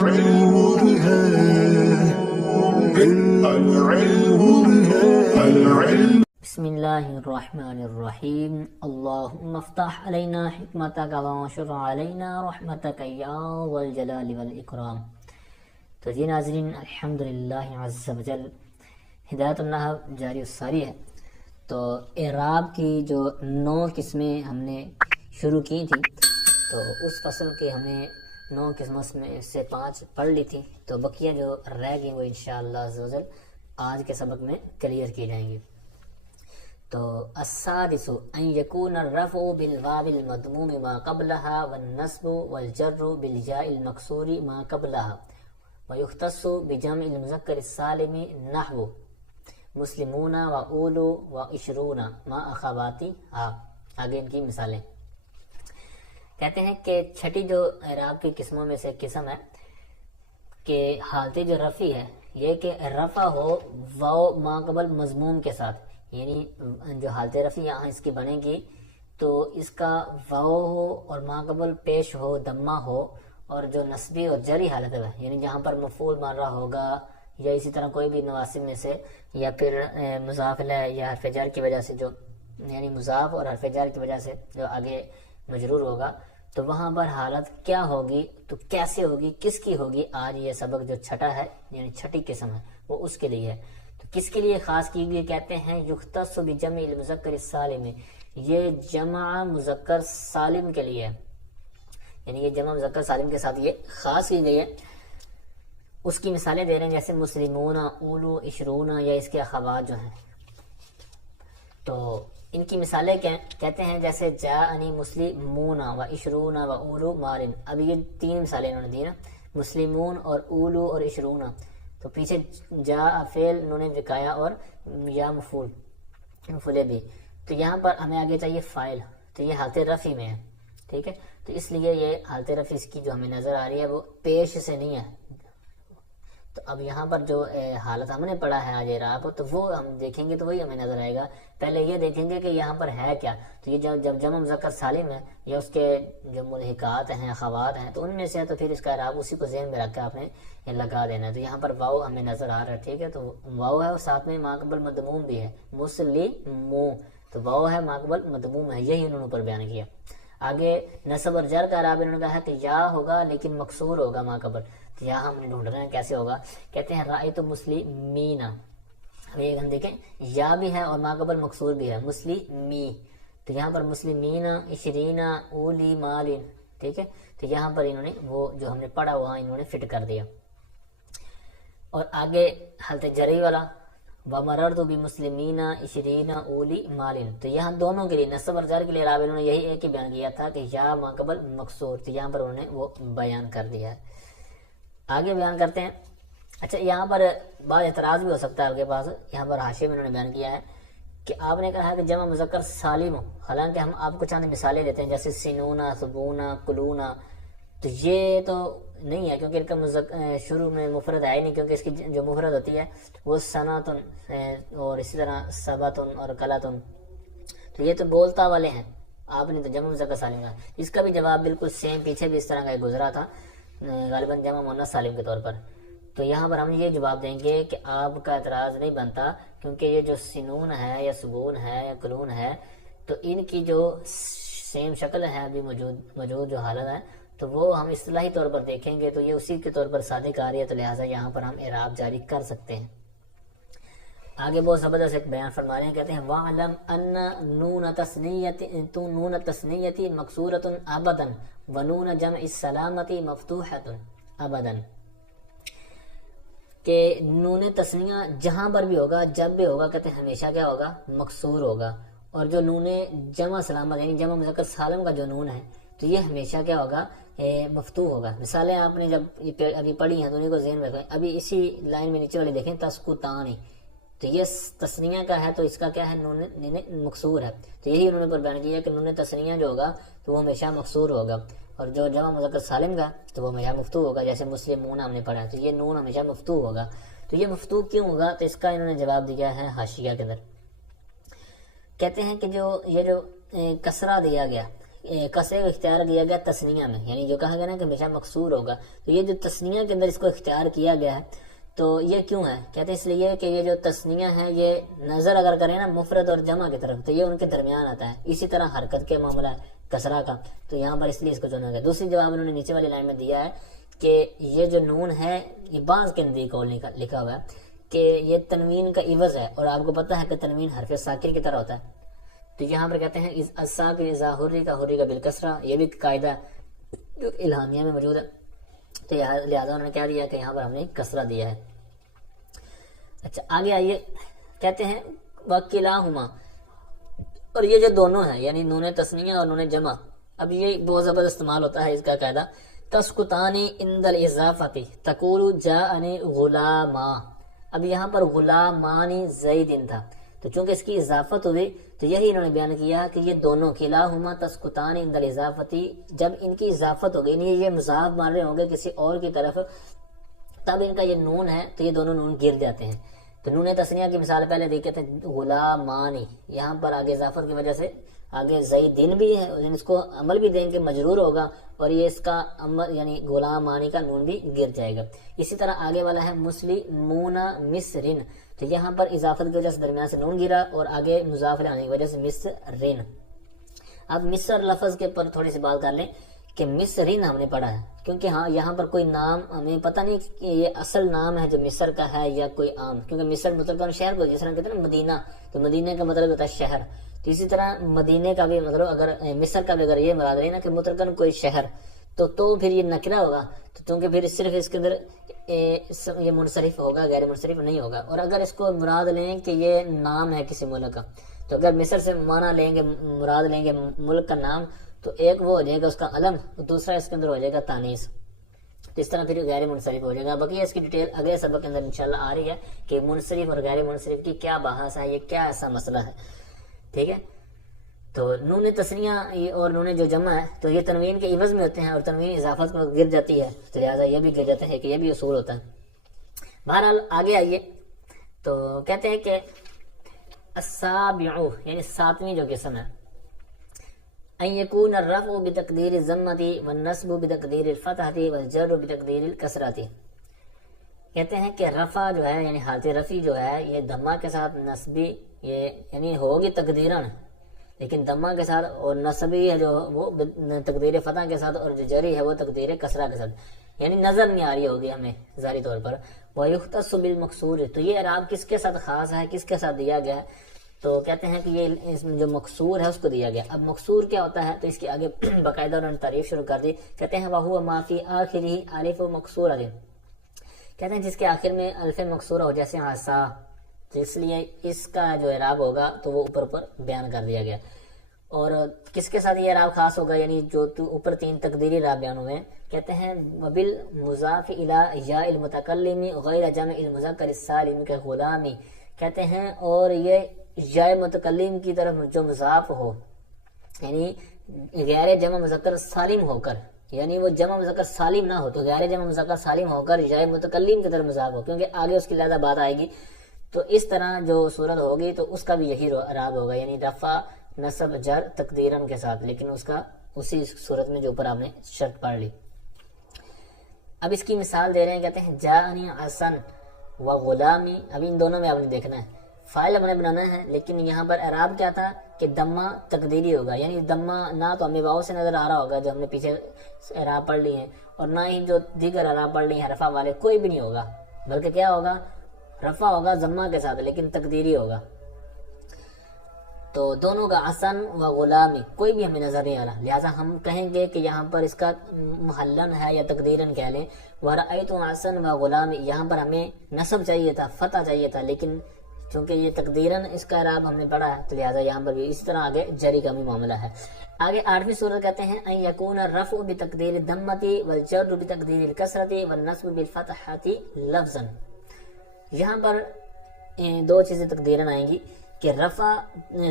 بسم اللہ الرحمن الرحیم اللہم افتح علینا حکمتک وانشر علینا رحمتک یا ذا الجلال والاکرام۔ تو جی ناظرین، الحمدللہ عز وجل ہدایت النحو جاری الساری ہے۔ تو اعراب کی جو 9 قسمیں ہم نے شروع کی تھی، تو اس فصل کے ہم نے 9 قسموں میں سے 5 پڑھ لی تھی، تو بقیہ جو رہ گئی وہ انشاءاللہ عز وجل آج کے سبق میں کلیئر کی جائیں گی۔ تو السادس ان یکون الرفع بالواو المضموم ما قبلها والنصب والجر بالجاء المکسور ما قبلها ويختص بجمع المذکر السالم نحو مسلمون واولو وعشرون ما اخواتها۔ آگے ان کی مثالیں کہتے ہیں کہ چھٹی جو اعراب کی قسموں میں سے قسم ہے کہ حالت جو رفع ہے یہ کہ رفع ہو واو ما قبل مضموم کے ساتھ، یعنی جو حالت رفع یہاں اس کی بنے گی تو اس کا واو ہو اور ما قبل پیش ہو، دمہ ہو، اور جو نسبی اور جری حالت ہے یعنی جہاں پر مفعول مارا ہوگا یا اسی طرح کوئی بھی نواسب میں سے، یا پھر مضاف الیہ یا حرف جر کی وجہ سے جو یعنی مضاف اور حرف جر کی وجہ سے جو آگے مجرور ہوگا، تو وہاں پر حالت کیا ہوگی، تو کیسے ہوگی، کس کی ہوگی۔ آج یہ سبق جو چھٹا ہے یعنی چھٹی قسم ہے وہ اس کے لیے ہے۔ تو کس کے لیے خاص کی گئی، کہتے ہیں یختص بجمع المذکر السالم، یہ جمع مذکر سالم کے لیے ہے، یعنی یہ جمع مذکر سالم کے ساتھ یہ خاص کی گئی ہے۔ اس کی مثالیں دے رہے ہیں جیسے مسلمون، اولو، عشرون یا اس کے اخوات جو ہیں۔ تو ان کی مثالیں کیا ہیں، کہتے ہیں جیسے جاءنی مسلمون و عشرون و اولو مالن۔ اب یہ 3 مثالیں انہوں نے دی نا، مسلمون اور اولو اور عشرون، تو پیچھے جا فعل نون وقایا اور یا مفعول بھی، تو یہاں پر ہمیں آگے چاہیے فاعل، تو یہ حالت رفع میں ہے، ٹھیک ہے۔ تو اس لیے یہ حالت رفع اس کی جو ہمیں نظر آ رہی ہے وہ پیش سے نہیں ہے۔ تو اب یہاں پر جو حالت ہم نے پڑھا ہے آج اعراب، تو وہ ہم دیکھیں گے تو وہی ہمیں نظر آئے گا۔ پہلے یہ دیکھیں گے کہ یہاں پر ہے کیا، تو یہ جب جمع مذکر سالم ہے یا اس کے جو ملحقات ہیں، اخوات ہیں، تو ان میں سے تو پھر اس کا اعراب اسی کو ذہن میں رکھ کے آپ نے لگا دینا ہے۔ تو یہاں پر واو ہمیں نظر آ رہا ہے، ٹھیک ہے، تو واو ہے اور ساتھ میں ما قبل مضموم بھی ہے، مسلمو، تو واو ہے ما قبل مضموم ہے، یہی انہوں نے اوپر بیان کیا۔ آگے نصب اور جر کا اعراب انہوں نے کہا ہے کہ یا ہوگا لیکن مکسور ہوگا ما قبل، تو یہاں ہم نے ڈھونڈنا ہے کیسے ہوگا۔ کہتے ہیں رأیت مسلمین، اب یہ ہم دیکھیں یا بھی ہے اور ما قبل مکسور بھی ہے، مسلمی، تو یہاں پر مسلمین، عشرین، اولی مالین، ٹھیک ہے۔ تو یہاں پر انہوں نے وہ جو ہم نے پڑھا وہاں انہوں نے فٹ کر دیا۔ اور آگے حالت جری والا وَمَرَرْتُ بِمُسْلِمِينَ عِشْرِينَ أُولِي مَالٍ، تو یہاں دونوں کے لیے نصب اور جر کے لیے اعراب انہوں نے یہی ایک ہی بیان کیا تھا کہ یا ما قبل مکسور، تو یہاں پر انہوں نے وہ بیان کر دیا ہے۔ آگے بیان کرتے ہیں، اچھا یہاں پر بعض اعتراض بھی ہو سکتا ہے آپ کے پاس، یہاں پر حاشیے میں انہوں نے بیان کیا ہے کہ آپ نے کہا کہ جمع مذکر سالم ہو، حالانکہ ہم آپ کو چند مثالیں دیتے ہیں جیسے سنونا، سبونا، کلونا، تو یہ تو نہیں ہے کیونکہ ان کا شروع میں مفرد ہے ہی نہیں، کیونکہ اس کی جو مفرد ہوتی ہے وہ سناتن اور اسی طرح سباتن اور کلاتن، تو یہ تو بولتا والے ہیں، آپ نے تو جمع مذکر سالم کا۔ اس کا بھی جواب بالکل سیم پیچھے بھی اس طرح کا گزرا تھا، غالباً جمع مؤنث سالم کے طور پر۔ تو یہاں پر ہم یہ جواب دیں گے کہ آپ کا اعتراض نہیں بنتا، کیونکہ یہ جو سنون ہے یا سبون ہے یا کلون ہے تو ان کی جو سیم شکل ہے ابھی موجود جو حالت ہے تو وہ ہم اصطلاحی طور پر دیکھیں گے تو یہ اسی کے طور پر صادق آ رہی ہے، تو لہٰذا یہاں پر ہم اعراب جاری کر سکتے ہیں۔ آگے بہت زبردست ایک بیان فرما رہے ہیں، کہتے ہیں وَعْلَمْ أَنَّ نُونَ التَّثْنِيَّةِ مَكْسُورَةٌ أَبَدًا وَنُونَ جَمْعِ السَّلَامَةِ مَفْتُوحَةٌ أَبَدًا، کہ نون تثنیہ جہاں پر بھی ہوگا، جب بھی ہوگا، کہتے ہیں ہمیشہ کیا ہوگا، مکسور ہوگا، اور جو نون جمع سلامت یعنی جمع مذکر سالم کا جو نون ہے تو یہ ہمیشہ کیا ہوگا، مفتوح ہوگا۔ مثالیں آپ نے جب ابھی پڑھی ہیں تو انہیں کو ذہن میں رکھیں۔ ابھی اسی لائن میں نیچے والے دیکھیں تسکتانی، تو یہ تثنیہ کا ہے تو اس کا کیا ہے، نون مکسور ہے، تو یہی انہوں نے پر بیان کیا کہ نون تثنیہ جو ہوگا تو وہ ہمیشہ مکسور ہوگا، اور جو جمع مذکر سالم کا تو وہ ہمیشہ مفتوح ہوگا، جیسے مسلمون ہم نے پڑھا تو یہ نون ہمیشہ مفتوح ہوگا۔ تو یہ مفتوح کیوں ہوگا، تو اس کا انہوں نے جواب دیا ہے حاشیہ کے اندر۔ کہتے ہیں کہ یہ جو کسرہ دیا گیا کسرے کو اختیار کیا گیا تثنیہ میں، یعنی جو کہا گیا نا کہ ہمیشہ مکسور ہوگا، تو یہ جو تثنیہ کے اندر اس کو اختیار کیا گیا ہے تو یہ کیوں ہے؟ کہتے ہیں اس لیے کہ یہ جو تثنیہ ہے یہ نظر اگر کریں نا مفرد اور جمع کی طرف تو یہ ان کے درمیان آتا ہے، اسی طرح حرکت کے معاملہ ہے کسرہ کا، تو یہاں پر اس لیے اس کو چنا گیا۔ دوسری جواب انہوں نے نیچے والی لائن میں دیا ہے کہ یہ جو نون ہے یہ بعض کے نزدیک اور لکھا ہوا ہے کہ یہ تنوین کا عوض ہے، اور آپ کو پتہ ہے کہ تنوین حرف ساکن کی طرح ہوتا ہے، تو یہاں پر کہتے ہیں الساکن اذا حرک حرک بالکسرہ، یہ بھی قاعدہ جو الہامیہ میں موجود ہے، تو لہٰذا انہوں نے کیا دیا کہ یہاں پر ہم نے کسرہ دیا ہے۔ اچھا آگے آئیے، کہتے ہیں وکلاہما، اور یہ جو دونوں ہیں یعنی نون تثنیہ اور نون جمع، اب یہ بہت زبردست استعمال ہوتا ہے اس کا قاعدہ، تسکتانی عند الاضافۃ تقول جاءنی غلاما، اب یہاں پر غلامانی زید تھا، تو چونکہ اس کی اضافت ہوئی تو یہی انہوں نے بیان کیا کہ یہ دونوں کلاہما تسکتان عند الاضافۃ، جب ان کی اضافت ہو گئی یعنی یہ مضاف مان رہے ہوں گے کسی اور کی طرف، تب ان کا یہ نون ہے تو یہ دونوں نون گر جاتے ہیں۔ تو نون تثنیہ کی مثال پہلے دیکھے تھے غلامانی، یہاں پر آگے اضافت کی وجہ سے آگے زیدین بھی ہے، اس کو عمل بھی دیں کہ مجرور ہوگا، اور یہ اس کا عمل یعنی غلامانی کا نون بھی گر جائے گا۔ اسی طرح آگے والا ہے مسلمون مصرن، تو یہاں پر اضافت کی وجہ سے درمیان سے نون گرا اور آگے مضاف آنے کی وجہ سے مصرن۔ اب مصر لفظ کے پر تھوڑی سی بات کر لیں کہ مصرین ہم نے پڑھا ہے، کیونکہ ہاں یہاں پر کوئی نام ہمیں پتہ نہیں کہ یہ اصل نام ہے جو مصر کا ہے یا کوئی عام، کیونکہ مصر مطلب شہر کو جس طرح کہتے ہیں نا مدینہ، تو مدینہ کا مطلب ہوتا ہے شہر، تو اسی طرح مدینے کا بھی مطلب اگر مصر کا بھی اگر یہ مراد رہی نا کہ مطلقاً کوئی شہر، تو پھر یہ نکرہ ہوگا، تو کیونکہ پھر صرف اس کے اندر یہ منصرف ہوگا، غیر منصرف نہیں ہوگا۔ اور اگر اس کو مراد لیں کہ یہ نام ہے کسی ملک کا، تو اگر مصر سے معنی لیں گے مراد لیں گے ملک کا نام، تو ایک وہ ہو جائے گا اس کا علم، دوسرا اس کے اندر ہو جائے گا تانیث، تو اس طرح پھر غیر منصرف ہو جائے گا۔ باقی اس کی ڈیٹیل اگلے سبق کے اندر انشاءاللہ آ رہی ہے کہ منصرف اور غیر منصرف کی کیا بحث ہے، یہ کیا ایسا مسئلہ ہے، ٹھیک ہے۔ تو نون تثنیہ اور نون جو جمع ہے تو یہ تنوین کے عوض میں ہوتے ہیں، اور تنوین اضافت میں گر جاتی ہے تو لہٰذا یہ بھی گر جاتا ہے، کہ یہ بھی اصول ہوتا ہے۔ بہرحال آگے آئیے، تو کہتے ہیں کہ السابع یعنی ساتویں جو قسم ہے، ان یکون الرفع بتقدیر الضمۃ والنصب بتقدیر الفتحۃ والجر بتقدیر الکسرۃ، کہتے ہیں کہ رفع جو ہے یعنی حالت رفعی جو ہے یہ ضمہ کے ساتھ، نصبی یہ یعنی ہوگی تقدیراً لیکن ضمہ کے ساتھ، اور نصبی ہے جو وہ تقدیر فتح کے ساتھ، اور جو جری ہے وہ تقدیر کسرہ کے ساتھ، یعنی نظر نہیں آ رہی ہوگی ہمیں ظاہری طور پر۔ وَيُخْتَصُّ بِالْمَقْصُورِ، تو یہ اعراب کس کے ساتھ خاص ہے، کس کے ساتھ دیا گیا ہے؟ تو کہتے ہیں کہ یہ اس میں جو مقصور ہے اس کو دیا گیا۔ اب مقصور کیا ہوتا ہے؟ تو اس کی آگے باقاعدہ انہوں نے تعریف شروع کر دی، کہتے ہیں وَهُوَ مَا فِي آخِرِهِ أَلِفٌ مَقْصُورَةٌ، کہتے ہیں جس کے آخر میں الف مقصورہ ہو، جیسے عصا، تو اس لیے اس کا جو اعراب ہوگا تو وہ اوپر بیان کر دیا گیا۔ اور کس کے ساتھ یہ اعراب خاص ہوگا، یعنی جو اوپر تین تقدیری اعراب بیان ہوئے ہیں، کہتے ہیں وَبِالْمُضَافِ إِلَىٰ يَاءِ الْمُتَكَلِّمِ غَيْرَ جَمْعِ الْمُذَكَّرِ السَّالِمِ كَغُلَامِ، کہتے ہیں اور یہ یا متکلم کی طرف جو مضاف ہو، یعنی غیر جمع مذکر سالم ہو کر، یعنی وہ جمع مذکر سالم نہ ہو، تو غیر جمع مذکر سالم ہو کر یا متکلم کی طرف مضاف ہو، کیونکہ آگے اس کی لہذا بات آئے گی، تو اس طرح جو صورت ہوگی تو اس کا بھی یہی اعراب ہوگا، یعنی رفع نصب جر تقدیرن کے ساتھ، لیکن اس کا اسی صورت میں جو اوپر آپ نے شرط پڑھ لی۔ اب اس کی مثال دے رہے ہیں، کہتے ہیں جاءنی عصن و غلامی، اب ان دونوں میں آپ نے دیکھنا ہے، فائل ہم نے بنانا ہے، لیکن یہاں پر اعراب کیا تھا کہ ضمہ تقدیری ہوگا، یعنی ضمہ نہ تو ہمیں واؤ سے نظر آ رہا ہوگا جو ہم نے پیچھے اعراب پڑھ لی ہیں، اور نہ ہی جو دیگر اعراب پڑھ لی ہیں رفع والے، کوئی بھی نہیں ہوگا، بلکہ کیا ہوگا، رفع ہوگا ضمہ کے ساتھ لیکن تقدیری ہوگا۔ تو دونوں کا عصن و غلامی کوئی بھی ہمیں نظر نہیں آ رہا، لہٰذا ہم کہیں گے کہ یہاں پر اس کا محلن ہے یا تقدیرن کہہ لیں، وَرَأَيْتُ عَصًا وَغُلَامِ، یہاں پر ہمیں نصب چاہیے تھا، فتح چاہیے تھا، لیکن چونکہ یہ تقدیرن اس کا اعراب ہم نے پڑھا ہے تو لہٰذا یہاں پر بھی اسی طرح آگے جری کا بھی معاملہ ہے۔ آگے آٹھویں صورت کہتے ہیں ان یکون الرفع بتقدیر الضمۃ والجر بتقدیر الکسرۃ والنصب بالفتحۃ لفظا، یہاں پر دو چیزیں تقدیرن آئیں گی کہ رفع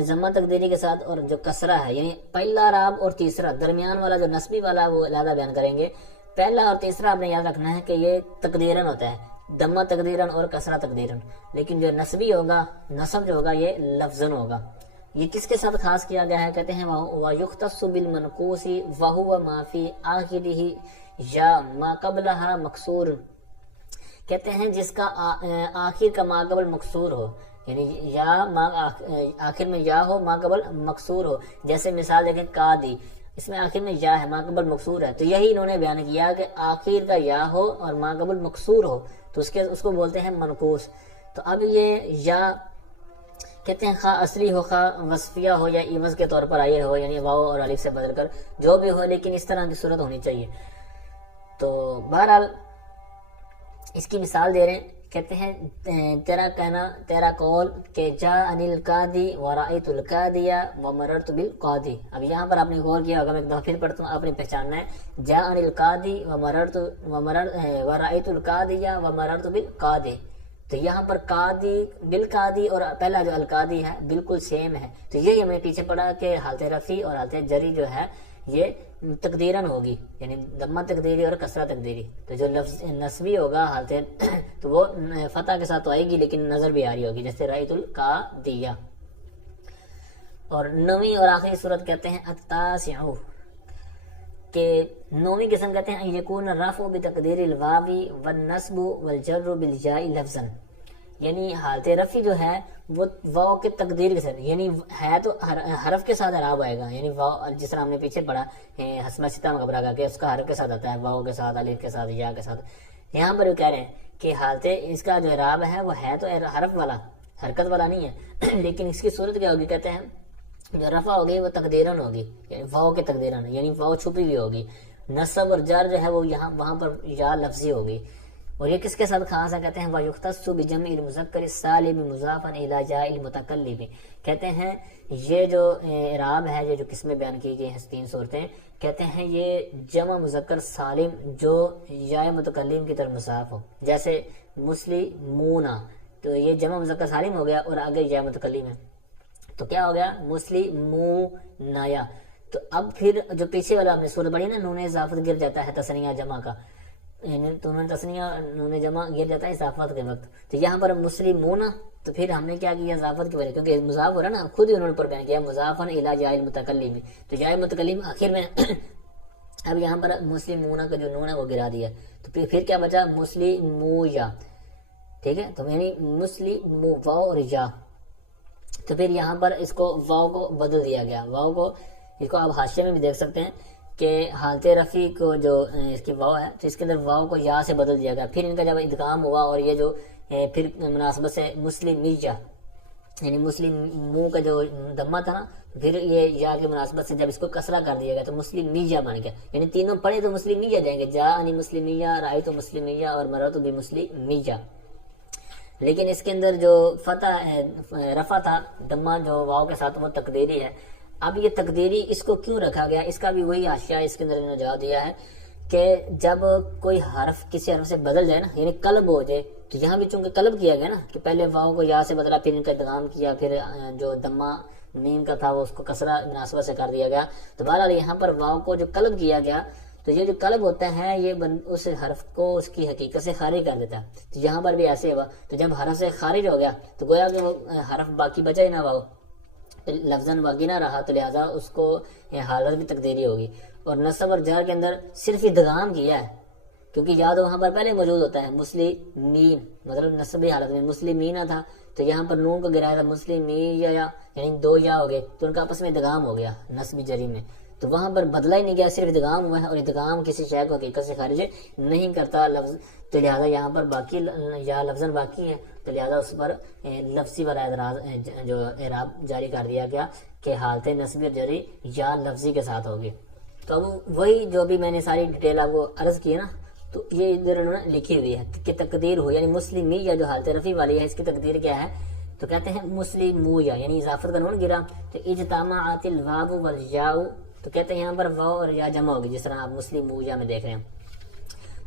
ضمہ تقدیری کے ساتھ اور جو کسرہ ہے، یعنی پہلا اعراب اور تیسرا، درمیان والا جو نصبی والا وہ علیحدہ بیان کریں گے، پہلا اور تیسرا آپ نے یاد رکھنا ہے کہ یہ تقدیرن ہوتا ہے، ضمہ تقدیرن اور کسرہ تقدیرن، لیکن جو نصبی ہوگا، نصب جو ہوگا یہ لفظن ہوگا، یہ کس کے ساتھ خاص کیا گیا ہے؟ کہتے ہیں وَيُخْتَصُّ بِالْمَنْقُوصِ وَهُوَ مَا فِي آخِرِهِ یا ما قبلها مکسور، کہتے ہیں جس کا آخر کا ما قبل مکسور ہو، یعنی یا آخر میں یا ہو، ما قبل مکسور ہو. جیسے مثال دیکھیں قاضی، اس میں آخر میں یا ہے، ما قبل مکسور ہے، تو یہی انہوں نے بیان کیا کہ آخر کا یا ہو اور ما قبل مکسور ہو تو اس کو بولتے ہیں منقوص. تو اب یہ یا کہتے ہیں خواہ اصلی ہو، خواہ وصفیہ ہو، یا عوض کے طور پر آئے ہو، یعنی واو اور الف سے بدل کر جو بھی ہو، لیکن اس طرح کی صورت ہونی چاہیے. تو بہرحال اس کی مثال دے رہے ہیں، کہتے ہیں تیرا کہنا، تیرا قول کہ جاءنی القاضی ورأیت القاضی ومررت بالقاضی. اب یہاں پر آپ نے غور کیا ہوگا، میں ایک دفعہ پھر پڑھتا ہوں، آپ نے پہچاننا ہے. جاءنی القاضی ورأیت القاضی ومررت بالقاضی. تو یہاں پر قاضی بالقاضی اور پہلا جو القاضی ہے بالکل سیم ہے. تو یہی ہمیں پیچھے پڑا کہ حالت رفع اور حالت جری جو ہے یہ تقدیراً ہوگی، یعنی ضمہ تقدیری اور کسرہ تقدیری. تو جو لفظ نسبی ہوگا حالت تو وہ فتح کے ساتھ تو آئے گی لیکن نظر بھی آ رہی ہوگی، جیسے رأیت القاضیہ. اور نویں اور آخری صورت کہتے ہیں التاسع، کہ نویں قسم کہتے ہیں یکون الرفع بتقدیر الواو والنصب والجر بالجاء لفظا، یعنی حالت رفع جو ہے وہ واو کے تقدیر کے ساتھ، یعنی ہے تو حرف کے ساتھ اعراب آئے گا، یعنی واو جس طرح ہم نے پیچھے پڑھا حسمہ ستہ مقبرہ کا کہ اس کا حرف کے ساتھ آتا ہے، واو کے ساتھ، الف کے ساتھ، یا کے ساتھ. یہاں پر وہ کہہ رہے ہیں کہ حالت اس کا جو اعراب ہے وہ ہے تو حرف والا، حرکت والا نہیں ہے، لیکن اس کی صورت کیا ہوگی؟ کہتے ہیں جو رفع ہوگی وہ تقدیراً ہوگی، یعنی واو کے تقدیراً، یعنی واو چھپی ہوئی ہوگی. نصب اور جر جو ہے وہ وہاں پر یا لفظی ہوگی. اور یہ کس کے ساتھ خاص ہے؟ کہتے ہیں وَيُخْتَصُّ بِجَمْعِ الْمُذَكَّرِ السَّالِمِ مُضَافًا إِلَى جَاءِ الْمُتَكَلِّمِ. کہتے ہیں یہ جو اعراب ہے، یہ جو قسمیں بیان کی گئی ہیں تین صورتیں، کہتے ہیں یہ جمع مذکر سالم جو یا متکلم کی طرف مضاف ہو، جیسے مسلمون، تو یہ جمع مذکر سالم ہو گیا اور آگے یا متکلم ہے تو کیا ہو گیا؟ مسلمونایا. تو اب پھر جو پیچھے والا ہم نے صورت پڑھی نا، نون اضافت گر جاتا ہے تثنیہ جمع کا، تو نون تثنیہ نون جمع گر جاتا ہے اضافت کے وقت. تو یہاں پر مسلمون، تو پھر ہم نے کیا کیا؟ اضافت کی وجہ، کیونکہ مضاف ہو رہا نا، خود ہی انہوں نے پر بیان کیا مضافن الی جاء المتکلم، تو جاء المتکلم آخر میں. اب یہاں پر مسلمون کا جو نون ہے وہ گرا دیا، تو پھر کیا بچا؟ مسلمویا. ٹھیک ہے، تو یعنی مسلمو واو اور یا. تو پھر یہاں پر اس کو واو کو بدل دیا گیا، واو کو، اس کو آپ حاشیے میں بھی دیکھ سکتے ہیں کہ حالت رفع کو جو اس کی واو ہے تو اس کے اندر واو کو یا سے بدل دیا گیا. پھر ان کا جب ادغام ہوا اور یہ جو پھر مناسبت سے مسلمیہ، یعنی مسلموں کا جو دمہ تھا نا، پھر یہ یا کی مناسبت سے جب اس کو کسرہ کر دیا گیا تو مسلمیہ بن گیا. یعنی تینوں پڑھے تو مسلمیہ جائیں گے، جاءنی مسلمیہ، رأیت مسلمیہ اور مررت بمسلمیہ. لیکن اس کے اندر جو فتح رفع تھا دمہ جو واو کے ساتھ وہ تقدیری ہے. اب یہ تقدیری اس کو کیوں رکھا گیا؟ اس کا بھی وہی حاشیہ اس کے اندر انہوں نے جواب دیا ہے کہ جب کوئی حرف کسی حرف سے بدل جائے نا، یعنی قلب ہو جائے، تو یہاں بھی چونکہ قلب کیا گیا نا کہ پہلے واو کو یا سے بدلا، پھر ان کا ادغام کیا، پھر جو دمہ میم کا تھا وہ اس کو کسرہ مناسبت سے کر دیا گیا. تو بہرحال یہاں پر واو کو جو قلب کیا گیا، تو یہ جو قلب ہوتا ہے یہ اس حرف کو اس کی حقیقت سے خارج کر دیتا ہے. تو یہاں پر بھی ایسے ہوا، تو جب حرف سے خارج ہو گیا تو گویا کہ وہ حرف باقی بچا ہی نہ، واو لفظاً باقی نہ رہا، تو لہٰذا اس کو حالت بھی تقدیری ہوگی. اور نصب اور جر کے اندر صرف ادغام کیا ہے، کیونکہ یاد وہاں پر پہلے موجود ہوتا ہے مسلمین، مطلب نصبی حالت میں مسلمینہ تھا، تو یہاں پر نون کو گرایا تھا مسلمیہ، یعنی دو یا ہو گئے تو ان کا آپس میں ادغام ہو گیا نصبی جری میں. تو وہاں پر بدلا ہی نہیں گیا، صرف ادغام ہوا ہے، اور ادغام کسی شے کو حقیقت سے خارج نہیں کرتا لفظ، تو لہٰذا یہاں پر باقی یا لفظاً باقی ہے، تو لہٰذا اس پر لفظی والا اعتراض جو اعراب جاری کر دیا گیا کہ حالت نصبی اور جری یا لفظی کے ساتھ ہوگی. تو اب وہی جو بھی میں نے ساری ڈیٹیل آپ کو عرض کی ہے نا، تو یہ ادھر انہوں نے لکھی ہوئی ہے کہ تقدیر ہو، یعنی مسلمیہ جو حالت رفع والی ہے اس کی تقدیر کیا ہے؟ تو کہتے ہیں مسلمویا، یعنی اضافت کا نون گرا تو اجتماعت الواو والیاء، تو کہتے ہیں یہاں پر واو اور یا جمع ہوگی، جس طرح آپ مسلمویا میں دیکھ رہے ہیں.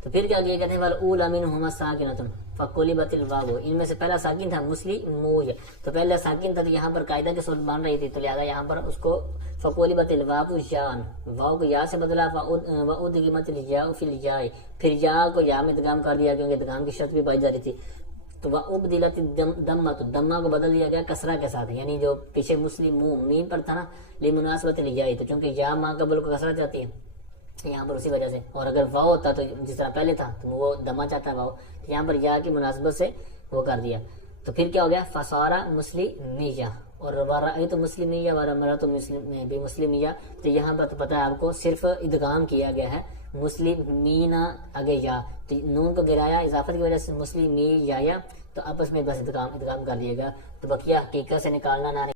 تو پھر کیا کیا؟ کہتے ہیں والاولی منہما ساکنۃ فقلبت الواو، ان میں سے پہلا ساکن تھا مسلمویا، تو پہلا ساکن تھا تو یہاں پر قاعدہ کی صورت بن رہی تھی، تو لہٰذا یہاں پر اس کو فقلبت الواو یاء، واو کو یا سے بدلا، وادغمت الیاء فی الیاء، پھر یا کو یا میں ادغام کر دیا کیونکہ ادغام کی شرط بھی پائی جا رہی تھی. تو وہ ابدلت دمہ، تو دمہ کو بدل دیا گیا کسرہ کے ساتھ، یعنی جو پیچھے مسلم میم پر تھا نا لمناسبت الیاء، تو چونکہ یا ما قبل کو کسرہ جاتی ہے یہاں پر اسی وجہ سے، اور اگر واو ہوتا تو جس طرح پہلے تھا تو وہ دمہ چاہتا ہے واو، یہاں پر یا کی مناسبت سے وہ کر دیا، تو پھر کیا ہو گیا فصارہ مسلمیہ، اور ورأیت مسلمیہ ورمرۃ بمسلمیہ، تو یہاں پر تو پتہ ہے آپ کو صرف ادغام کیا گیا ہے مسلمین آگے یا، تو نون کو گرایا اضافت کی وجہ سے مسلمی یا، تو آپس میں بس ادغام کر دیے گا، تو بقیہ حقیقت سے نکالنا نہ